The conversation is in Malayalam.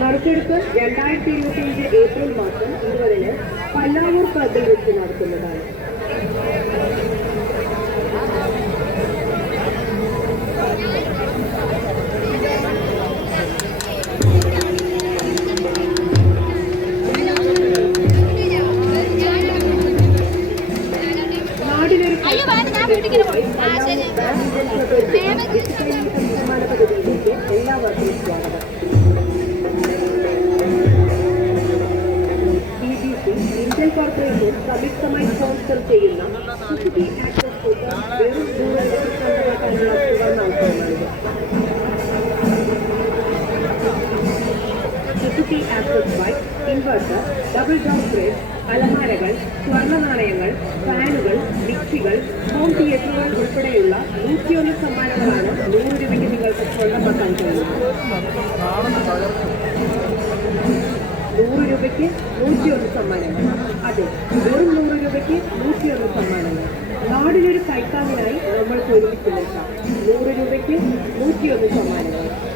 നറുക്കെടുപ്പ് രണ്ടായിരത്തി ഇരുപത്തിയഞ്ച് ഏപ്രിൽ മാസം ഇരുപതിന് പല്ലാവൂർ ക്ലബിൽ വെച്ച് നടത്തുന്നതാണ്. നാടിനൊരു ഇന്ത്യൻ കോർപ്പറേഷൻ സംയുക്തമായി സ്പോൺസർ ചെയ്യുന്ന സുസുക്കി ആക്സസ് കൂട്ടർ വെറും ദൂരങ്ങൾക്ക് സ്വന്തമാക്കാനുള്ള സുവർണ അവസരമാണിത് ഡബിൾ ഡോർ ബ്രേക്ക് അലമാരകൾ സ്വർണ ഫാനുകൾ മിക്സികൾ ഹോം തിയേറ്ററുകൾ ഉൾപ്പെടെയുള്ള നൂറ്റിയൊന്ന് സമ്മാനങ്ങളാണ് നൂറ് രൂപയ്ക്ക് നിങ്ങൾക്ക് സ്വന്തമാക്കാൻ കഴിയുന്നത് നൂറ് രൂപയ്ക്ക് നൂറ്റിയൊന്ന് സമ്മാനങ്ങൾ. അതെ വെറും നൂറ് രൂപയ്ക്ക് നൂറ്റിയൊന്ന് സമ്മാനങ്ങൾ. നാടിനൊരു കൈത്താങ്ങിനായി നമ്മൾക്ക് ഒരുമിച്ച് നിൽക്കാം. നൂറ് രൂപയ്ക്ക് നൂറ്റിയൊന്ന് സമ്മാനങ്ങൾ.